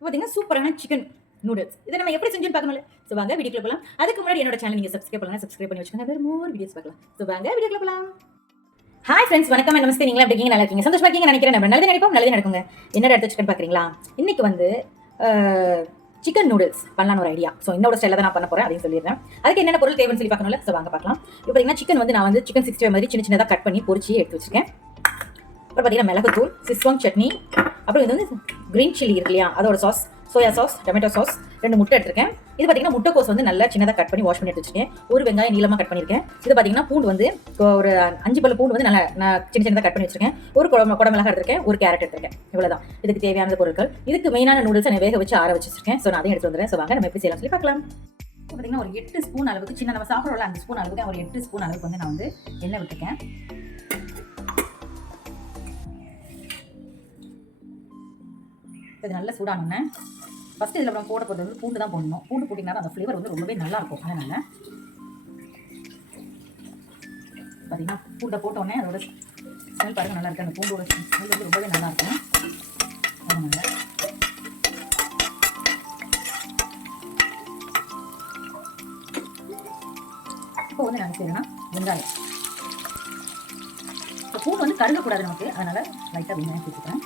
பார்த்தீங்கன்னா சூப்பரான chicken noodles இதை நம்ம எப்படி செஞ்சுன்னு பார்க்கணும்ல. ஸோ வாங்க வீடியோக்குள்ள போகலாம். அதுக்கு முன்னாடி என்னோட சேனல் நீங்கள் சப்ஸ்கிரைப் பண்ணலாம், சப்ஸ்கிரைப் பண்ணி வச்சுக்கோங்க. வேறு மோர் வீடியோஸ் பார்க்கலாம். ஸோ வாங்க வீடியோக்குள்ள போகலாம். ஹாய் ஃப்ரெண்ட்ஸ், வணக்கம், நமஸ்தே. நீங்களா எப்படி இருக்கீங்க? நல்லா இருக்கீங்க, சந்தோஷமா இருக்கீங்க நினைக்கிறேன். நம்ம நல்லது நினைப்போம், நல்லது நடக்குங்க. என்னோட எடுத்து சிக்கன் பார்க்குறீங்களா? இன்னைக்கு வந்து சிக்கன் நூடுல்ஸ் பண்ணலான்னு ஒரு ஐடியா. ஸோ என்னோட ஸ்டைலில் தான் நான் பண்ண போகிறேன், அப்படின்னு சொல்லிடுறேன். அதுக்கு என்னென்ன பொருள் தேவைன்னு சொல்லி பார்க்கணும்ல. ஸோ வாங்க பார்க்கலாம். இப்போ பார்த்தீங்கன்னா சிக்கன் வந்து நான் வந்து சிக்கன் 65 மாதிரி சின்ன சின்னதாக கட் பண்ணி பொரிச்சு எடுத்து வச்சிருக்கேன். அப்புறம் பார்த்தீங்கன்னா மிளகுத்தூள், சிஸ்வாங் சட்னி, அப்புறம் இது வந்து கிரீன் சில்லி இருக்கு இல்லையா, அதோட sauce, soya sauce, tomato sauce, 2 முட்டை எடுத்திருக்கேன். இது பார்த்தீங்கன்னா முட்டைக்கோஸ் வந்து நல்லா சின்னதாக கட் பண்ணி வாஷ் பண்ணி எடுத்து வச்சிருக்கேன். ஒரு வெங்காயம் நீளமாக கட் பண்ணியிருக்கேன். இது பார்த்தீங்கன்னா பூண்டு வந்து ஒரு 5 பல்லு பூண்டு வந்து நல்லா நான் சின்ன சின்னதாக கட் பண்ணி வச்சிருக்கேன். ஒரு குடமிளகா எடுத்திருக்கேன், ஒரு கேரட் எடுத்திருக்கேன். இவ்வளோதான் இதுக்கு தேவையான பொருட்கள். இதுக்கு மெயினான நூடுல்ஸை நான் வேக வச்சு ஆற வச்சிருக்கேன். ஸோ நான் அதையும் எடுத்து வந்துடுறேன். ஸோ வாங்க நம்ம எப்படி செய்யலாம் சொல்லி பார்க்கலாம். பார்த்தீங்கன்னா ஒரு 8 ஸ்பூன் அளவுக்கு, சின்ன நம்ம சாப்பிட்றோம்ல அந்த ஸ்பூன் அளவுக்கு, ஒரு 8 ஸ்பூன் அளவுக்கு வந்து நான் வந்து எண்ணெய் விட்டுருக்கேன். இது நல்லா சூடானோன்னே ஃபஸ்ட்டு இதில் நம்ம போட போகிறது வந்து பூண்டு தான் போடணும். பூண்டு போட்டிங்கன்னா அந்த ஃப்ளேவர் வந்து ரொம்பவே நல்லாயிருக்கும். அதனால் பார்த்தீங்கன்னா பூண்டை போட்டோடனே அதோட ஸ்மெல் பாருங்கள் நல்லா இருக்குது. அந்த பூண்டோட ஸ்மெல் வந்து ரொம்பவே நல்லாயிருக்கும். அதனால் இப்போ வந்து நான் செய்யறேன்னா வெங்காயம். இப்போ பூண்டு வந்து கருகக்கூடாது நமக்கு, அதனால் லைட்டாக வெங்காயம் சேர்த்துக்கிறேன்.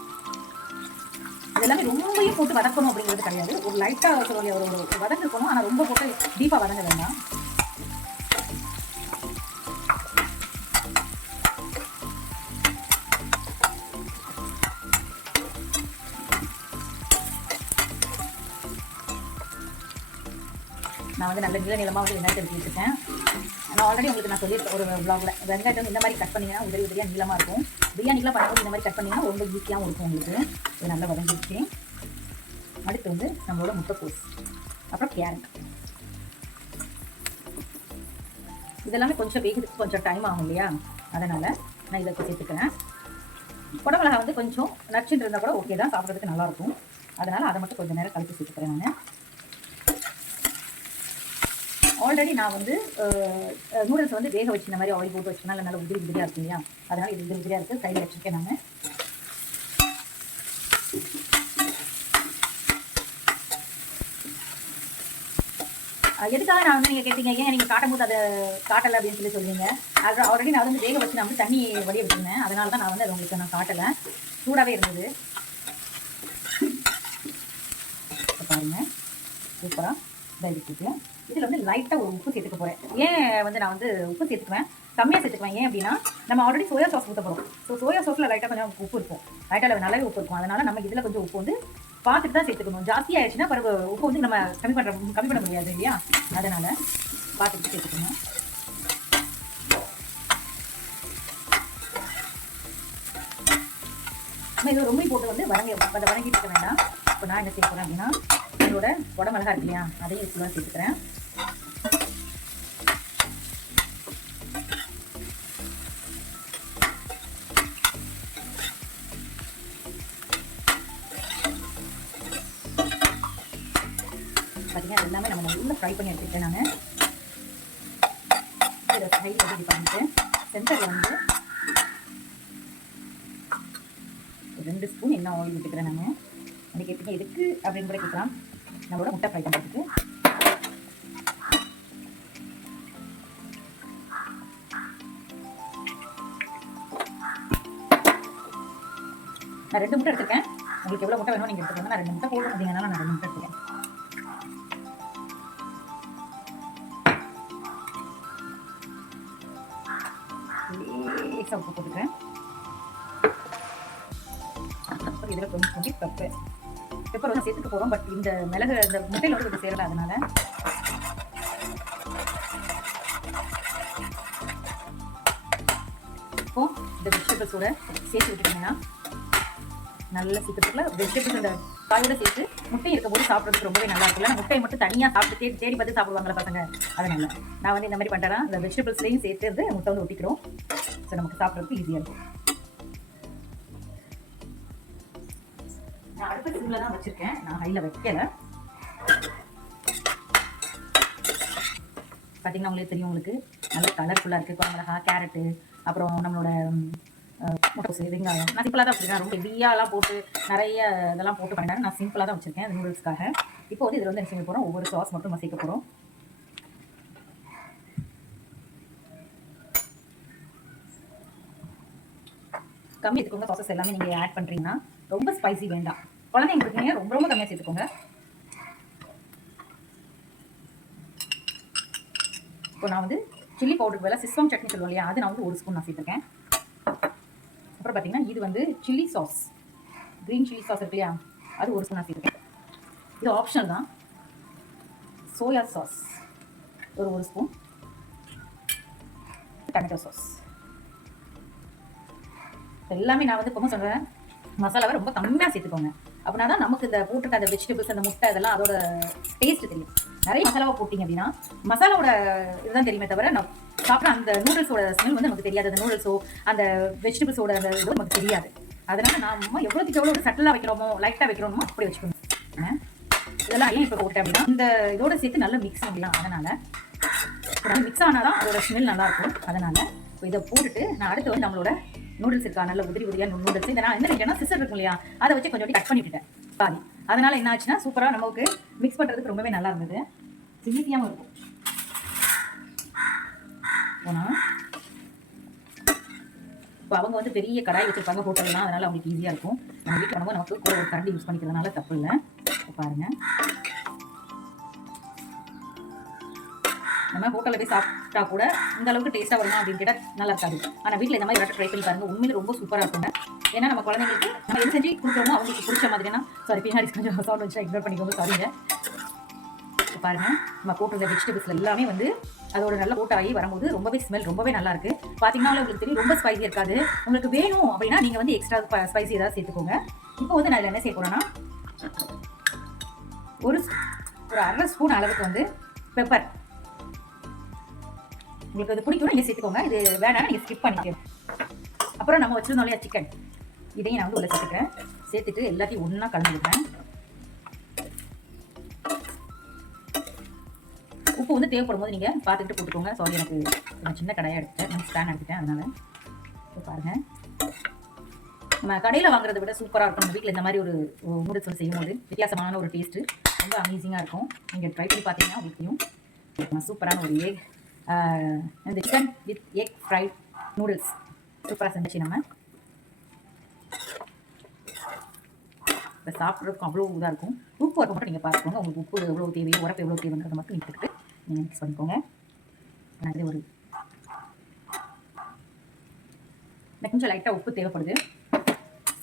இதெல்லாமே ரொம்பவே போட்டு வதக்கணும் அப்படிங்கிறது கிடையாது. ஒரு லைட்டாக சொல்லுவாங்க, ஒரு வதங்க இருக்கணும். ஆனால் ரொம்ப போட்டு டீப்பாக வதங்க வேண்டாம். நான் வந்து நல்ல நீளமாக வந்து வெங்காயத்தை எடுத்து வச்சுருக்கேன். நான் ஆல்ரெடி உங்களுக்கு நான் சொல்லியிருக்கேன் ஒரு வ்ளாகில், வெங்காயத்தை வந்து இந்த மாதிரி கட் பண்ணிங்கன்னா உதவி உதவியாக நீளமாக இருக்கும். பிரியாணிலாம் பண்ணும்போது இந்த மாதிரி கட் பண்ணிங்கன்னா ரொம்ப ஈஸியாகவும் இருக்கும் உங்களுக்கு. இது நல்லா வதங்கிடுச்சு. அடுத்து வந்து நம்மளோட முட்டைக்கோஸ், அப்புறம் கேரட், இதெல்லாமே கொஞ்சம் வேகிறதுக்கு கொஞ்சம் டைம் ஆகும் இல்லையா, அதனால் நான் இதை சேர்த்துக்கிறேன். குடமிளகா வந்து கொஞ்சம் நச்சுன்னு இருந்தால் கூட ஓகே தான், சாப்பிட்றதுக்கு நல்லாயிருக்கும். அதனால் அதை மட்டும் கொஞ்சம் நேரம் கழித்து சேர்த்துக்கிறேன். நான் ஆல்ரெடி நான் வந்து நூடுல்ஸ் வந்து வேக வச்சு இந்த மாதிரி ஆயில் போட்டு வச்சுக்கனால நல்லா உதிரி உதிரியாக இருக்கும் இல்லையா, அதனால் இது உதிரி உதிரியாக இருக்குது. கையில் வச்சுருக்கேன் நான். எதுக்காக நான் வந்து நீங்கள் கேட்டீங்க, ஏன் நீங்கள் காட்டும் போது அதை காட்டலை அப்படின்னு சொல்லி சொல்லுவீங்க. அது ஆல்ரெடி நான் வந்து வேக வச்சு நான் வந்து தண்ணி வடிய வச்சுருந்தேன். அதனால தான் நான் வந்து அதை உங்களுக்கு நான் காட்டலை, சூடாகவே இருந்தது. பாருங்கள் சூப்பராக இதாக இருக்குது. இதில் வந்து லைட்டாக ஒரு உப்பு சேர்த்துக்க போகிறேன். ஏன் வந்து நான் வந்து உப்பு சேர்த்துக்குவேன், கம்மியாக சேர்த்துக்குவேன். ஏன் அப்படின்னா நம்ம ஆல்ரெடி சோயா சாஸ் ஊற்ற போகிறோம். ஸோ சோயா சாஸில் லைட்டாக கொஞ்சம் உப்பு இருக்கும், லைட்டாக நல்லாவே உப்பு இருக்கும். அதனால் நம்ம இதில் கொஞ்சம் உப்பு வந்து பார்த்துட்டு தான் சேர்த்துக்கணும். ஜாஸ்தி ஆயிடுச்சுன்னா பிறகு உப்பு வந்து நம்ம கம்மி பண்ண முடியாது இல்லையா, அதனால் பார்த்துட்டு சேர்த்துக்கணும். நம்ம இது ரொம்ப போட்டு வந்து வதங்கிட்டு இருக்க வேண்டாம். இப்போ நான் என்ன செய்ய போகிறேன் அப்படின்னா இதோட குடமிளகா இருக்கு இல்லையா, அதையும் இதுக்குள்ள சேர்த்துக்கிறேன். பார்த்தீங்கன்னா எல்லாமே நம்ம நல்லா ஃப்ரை பண்ணி எடுத்துக்கிட்டேன். நான் இதை சைடில் வந்து இப்படி பண்ணிட்டு சென்டரில் வந்து 2 ஸ்பூன் எண்ணெய் ஆயில் விட்டுக்கிறேன். நான் எனக்கு கேட்டுக்க எதுக்கு அப்படின்னு கூட கேட்கலாம். நம்மளோட முட்டை ஃப்ரை பண்ணுறதுக்கு நான் 2 முட்டை எடுத்துருக்கேன். உங்களுக்கு எவ்வளோ முட்டை வேணும் நீங்கள் எடுத்துக்கோங்க. நான் 2 முட்டை போடுறேன் அப்படிங்கிறனால நான் 2 முட்டை எடுத்துக்கேன். உப்பு போட்டுக்கிறேன். அப்புறம் இதில் கொஞ்சம் பெப்பர் வந்து சேர்த்துக்க போகிறோம். பட் இந்த மிளகு இந்த முட்டையில் வந்து கொஞ்சம் சேரலை, அதனால இப்போ இந்த வெஜிடபிள்ஸோட சேர்த்து விட்டுட்டிங்கன்னா நல்ல சீக்கிரத்தில் வெஜிடபிள்ஸ் அந்த காயோட சேர்த்து முட்டை இருக்கும்போது சாப்பிட்றதுக்கு ரொம்பவே நல்லா இருக்குல்ல. முட்டையை மட்டும் தனியாக சாப்பிட்டு தேடி பார்த்து சாப்பிடுவாங்களா பசங்க, அதனால நான் வந்து இந்த மாதிரி பண்ணுறேன்னா இந்த வெஜிடபிள்ஸ்லையும் சேர்த்து வந்து முட்டை வந்து ஒட்டிக்கிறோம். ஸோ நமக்கு சாப்பிட்றதுக்கு ஈஸியாக இருக்கும். நான் அடுத்த சிம்மில் தான் வச்சுருக்கேன், நான் ஹையில் வைக்கலை. பார்த்தீங்கன்னா உங்களுக்கு தெரியும், உங்களுக்கு நல்ல கலர்ஃபுல்லாக இருக்குது. குடமிளகா, கேரட்டு, அப்புறம் நம்மளோட முட்டைக்கோசு, வெங்காயம். நான் சிம்பிளாக தான் வச்சுருக்கேன். ரொம்ப ஹெவியாலாம் போட்டு நிறைய இதெல்லாம் போட்டு பண்ணேன். நான் சிம்பிளாக தான் வச்சுருக்கேன் அந்த நூடுல்ஸ்க்காக. இப்போ வந்து இதில் வந்து என்ன செய்ய போகிறோம், ஒவ்வொரு சாஸ் மட்டும் நம்ம சேர்க்க போகிறோம். கம்மி எடுத்துக்கோங்க. சாசஸ் எல்லாமே நீங்கள் ஆட் பண்ணுறீங்கன்னா ரொம்ப ஸ்பைசி வேண்டாம். குழந்தைங்க இருக்கீங்க, ரொம்ப ரொம்ப கம்மியாக சேர்த்துக்கோங்க. இப்போ நான் வந்து சில்லி பவுடருக்கு வேலை சிஸ்வாங் சட்னி சொல்லுவோம் இல்லையா, அது நான் வந்து 1 ஸ்பூன் நான் சேர்த்துருக்கேன். அப்புறம் பார்த்தீங்கன்னா இது வந்து chilli sauce, green chilli sauce இருக்கு இல்லையா, அது 1 ஸ்பூன் நான் சேர்த்துருக்கேன். இது ஆப்ஷனல் தான். சோயா சாஸ் ஒரு 1 ஸ்பூன், டொமேட்டோ சாஸ். எல்லாமே நான் வந்து எப்பவும் சொல்கிறேன், மசாலாவை ரொம்ப கம்மியாக சேர்த்துக்கோங்க. அப்படின்னா தான் நமக்கு இந்த போட்டுட்டு அந்த வெஜிடபிள்ஸ், அந்த முட்டை, இதெல்லாம் அதோட டேஸ்ட் தெரியும். நிறைய மசாலாவை போட்டிங்க அப்படின்னா மசாலாவோட இதுதான் தெரியுமே தவிர நான் சாப்பிட்ற அந்த நூடுல்ஸோட ஸ்மெல் வந்து நமக்கு தெரியாது. அந்த நூடுல்ஸோ அந்த வெஜிடபிள்ஸோட அந்த இது நமக்கு தெரியாது. அதனால் நம்ம எவ்வளோத்துக்கு எவ்வளோ ஒரு சட்டிலாக வைக்கிறோமோ, லைட்டாக வைக்கிறோமோ அப்படி வச்சுக்கணும். இதெல்லாம் ஏன் இப்போ போட்டேன் அப்படின்னா இந்த இதோட சேர்த்து நல்லா மிக்ஸ் பண்ணிடலாம். அதனால் மிக்ஸ் ஆனால் தான் அதோட ஸ்மெல் நல்லாயிருக்கும். அதனால் இப்போ இதை போட்டுட்டு நான் அடுத்து வந்து நம்மளோட நூடுல்ஸ் இருக்கா, நல்ல உதிரியாக நூடுல்ஸ். இதை நான் என்ன நினைக்கிறேன்னா சிசர் இருக்கும் இல்லையா, அதை வச்சு கொஞ்சம் கட் பண்ணிவிட்டேன் பாதி. அதனால் என்ன ஆச்சுன்னா சூப்பராக நமக்கு மிக்ஸ் பண்ணுறதுக்கு ரொம்பவே நல்லா இருந்தது, ஈஸியாகவும் இருக்கும். ஆனால் இப்போ அவங்க வந்து பெரிய கடாய் வச்சுருப்பாங்க ஹோட்டல்லாம், அதனால் அவங்களுக்கு ஈஸியாக இருக்கும். நம்ம வீட்டில் பண்ணும்போது நமக்கு கூட ஒரு கரண்டி யூஸ் பண்ணிக்கிறதுனால தப்பு இல்லை. இப்போ பாருங்கள், நம்ம ஹோட்டலில் போய் சாப்பிட்டா கூட இந்த அளவுக்கு டேஸ்ட்டாக வருமா அப்படின்னு கேட்டால் நல்லா இருக்காது. ஆனால் வீட்டில் இந்த மாதிரி ட்ரை பண்ணி பாருங்கள், உண்மையிலே ரொம்ப சூப்பராக இருக்குங்க. ஏன்னா நம்ம குழந்தைங்களுக்கு நம்ம எது செஞ்சு கொடுக்குறோமோ அவங்களுக்கு பிடிச்ச மாதிரினா, சாரி பின்னாடி கொஞ்சம் சவுண்ட் வச்சு இக்னோர் பண்ணிக்கோங்க, சாரிங்க. பாருங்கள், நம்ம போட்டுருந்த வெஜிடபிள்ஸ் எல்லாமே வந்து அதோட நல்லா போட்டாகி வரும்போது ரொம்பவே ஸ்மெல் ரொம்பவே நல்லா இருக்குது. பார்த்தீங்கன்னா உங்களுக்கு தெரியும், ரொம்ப ஸ்பைசி இருக்காது. உங்களுக்கு வேணும் அப்படின்னா நீங்கள் வந்து எக்ஸ்ட்ரா ஸ்பைசி ஏதாவது சேர்த்துக்கோங்க. இப்போ வந்து நான் இதில் என்ன செய்ய போகிறேன்னா ஒரு 1/2 ஸ்பூன் அளவுக்கு வந்து பெப்பர். உங்களுக்கு அது பிடிக்கும் நீங்கள் சேர்த்துக்கோங்க, இது வேணாம் நீங்கள் ஸ்கிப் பண்ணிக்கோங்க. அப்புறம் நம்ம வச்சுருந்தோம் இல்லையா சிக்கன், இதையும் நான் வந்து உள்ள சேர்த்துக்கிறேன். சேர்த்துட்டு எல்லாத்தையும் ஒன்றா கலந்துருக்கேன். உப்பு வந்து தேவைப்படும் போது நீங்கள் பார்த்துக்கிட்டு போட்டுக்கோங்க. சாரி, எனக்கு நான் சின்ன கடாயாக எடுத்துட்டேன், நான் ஸ்பேன் எடுத்துட்டேன். அதனால் இப்போ பாருங்கள், நம்ம கடையில் வாங்குறத விட சூப்பராக இருக்கும். நம்ம வீட்டில் இந்த மாதிரி ஒரு நூடுல்ஸ் வந்து செய்யும்போது வித்தியாசமான ஒரு டேஸ்ட்டு ரொம்ப அமேசிங்காக இருக்கும். நீங்கள் ட்ரை பண்ணி பார்த்தீங்கன்னா வீட்லையும் சூப்பரான ஒரு எக், இந்த chicken with egg fried noodles சூப்பராக செஞ்சிச்சு. நம்ம இப்போ சாப்பிட்றதுக்கும் அவ்வளோ இதாக இருக்கும். உப்பு வரப்போ மட்டும் நீங்கள் பார்த்துக்கோங்க, உங்களுக்கு உப்பு எவ்வளோ தேவையோ, உரப்பு எவ்வளோ தேவைங்கிறத மட்டும் எடுத்துக்கிட்டு நீங்கள் மிக்ஸ் பண்ணிக்கோங்க. அது ஒரு எனக்கு கொஞ்சம் லைட்டாக உப்பு தேவைப்படுது.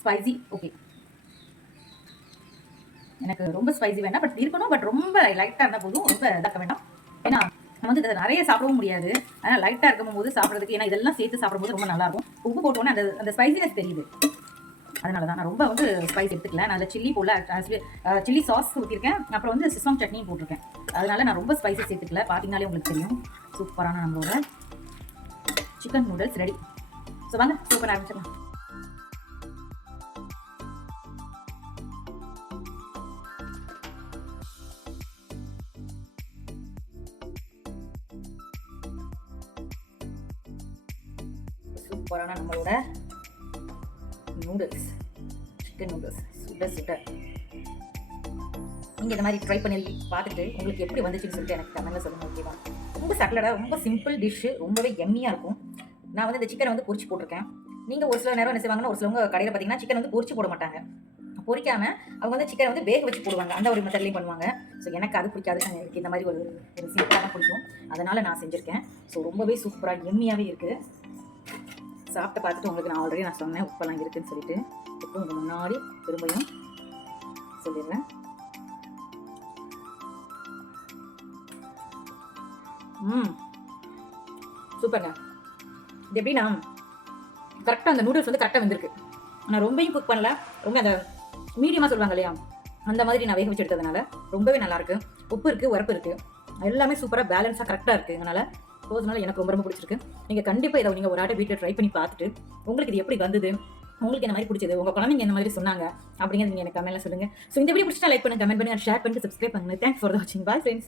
ஸ்பைசி ஓகே, எனக்கு ரொம்ப ஸ்பைசி வேண்டாம், பட் இருக்கணும். பட் ரொம்ப லைட்டாக இருந்தால் போதும், ரொம்ப இதாக்க வேண்டாம். ஏன்னா நம்ம வந்து இதை நிறைய சாப்பிடவும் முடியாது. ஆனால் லைட்டாக இருக்கும் போது சாப்பிட்றதுக்கு, ஏன்னா இதெல்லாம் சேர்த்து சாப்பிடும்போது ரொம்ப நல்லாயிருக்கும். உப்பு போட்டோன்னே அந்த ஸ்பைசினஸ் தெரியுது. அதனால தான் நான் ரொம்ப வந்து ஸ்பைஸ் எடுத்துக்கல. நான் அதில் சில்லி போடல, ஆக்சுவலி சில்லி சாஸ் ஊற்றிருக்கேன். அப்புறம் வந்து சிஸ்வாங் சட்னியும் போட்டிருக்கேன். அதனால நான் ரொம்ப ஸ்பைசி சேர்த்துக்கல. பார்த்தீங்கனாலே உங்களுக்கு தெரியும், சூப்பரான நம்மளோட சிக்கன் நூடுல்ஸ் ரெடி. ஸோ வாங்க சூப்பராக ஆரம்பிச்சிடலாம். சூப்பரான நம்மளோட நூடுல்ஸ், சிக்கன் நூடுல்ஸ் சுட. நீங்கள் இந்த மாதிரி ட்ரை பண்ணி பார்த்துட்டு உங்களுக்கு எப்படி வந்துச்சுன்னு சொல்லிட்டு எனக்கு கமெண்ட்ல சொல்லுங்கள், ஓகேவா? ரொம்ப சட்டலாக ரொம்ப சிம்பிள் டிஷ்ஷு, ரொம்பவே எம்மியாக இருக்கும். நான் வந்து இந்த சிக்கனை வந்து பொரிச்சு போட்டிருக்கேன். நீங்கள் ஒரு சில நேரம் என்ன செய்வாங்கன்னா, ஒரு சிலவங்க கடையில் பார்த்தீங்கன்னா சிக்கன் வந்து பொரிச்சு போட மாட்டாங்க. பொரிக்காமல் அவங்க வந்து சிக்கனை வந்து வேக வச்சு போடுவாங்க. அந்த ஒரு மெத்தட்லையும் பண்ணுவாங்க. ஸோ எனக்கு அது பிடிக்காது. எனக்கு இந்த மாதிரி ஒரு சிம்பிளாக தான் பிடிக்கும். அதனால் நான் செஞ்சுருக்கேன். ஸோ ரொம்பவே சூப்பராக எம்மியாகவே இருக்குது. சாப்பிட்டு பார்த்துட்டு உங்களுக்கு நான் ஆல்ரெடி நான் சொன்னேன் உப்பெல்லாம் இருக்குதுன்னு சொல்லிட்டு. இப்போ உங்கள் முன்னாடி திரும்பியும் சொல்லிடுறேன். சூப்பருங்க. இது எப்படின்னா கரெக்டாக அந்த நூடுல்ஸ் வந்து கரெக்டாக வந்திருக்கு. ஆனால் ரொம்பவும் குக் பண்ணல, ரொம்ப அந்த மீடியமாக சொல்லுவாங்க இல்லையா, அந்த மாதிரி நான் வேக வச்சு எடுத்ததுனால ரொம்பவே நல்லாயிருக்கு. உப்பு இருக்குது, உரப்பு இருக்குது, எல்லாமே சூப்பராக பேலன்ஸாக கரெக்டாக இருக்குது. அதனால் போதுனால எனக்கு ரொம்ப ரொம்ப பிடிச்சிருக்கு. நீங்கள் கண்டிப்பாக இதை நீங்கள் ஒரு ஆட்டை வீட்டில் ட்ரை பண்ணி பார்த்துட்டு உங்களுக்கு இது எப்படி வந்தது, உங்களுக்கு என்ன மாதிரி பிடிச்சது, உங்கள் குழந்தைங்க என்ன மாதிரி சொன்னாங்க அப்படிங்கிறது நீங்கள் எனக்கு கமெண்ட்ல சொல்லுங்கள். ஸோ இந்த வீடியோ பிடிச்சா லைக் பண்ணுங்க, கமெண்ட் பண்ணுங்க, ஷேர் பண்ணிட்டு சப்ஸ்கிரைப் பண்ணுங்க. தேங்க்ஸ் ஃபார் வாட்சிங். Bye friends.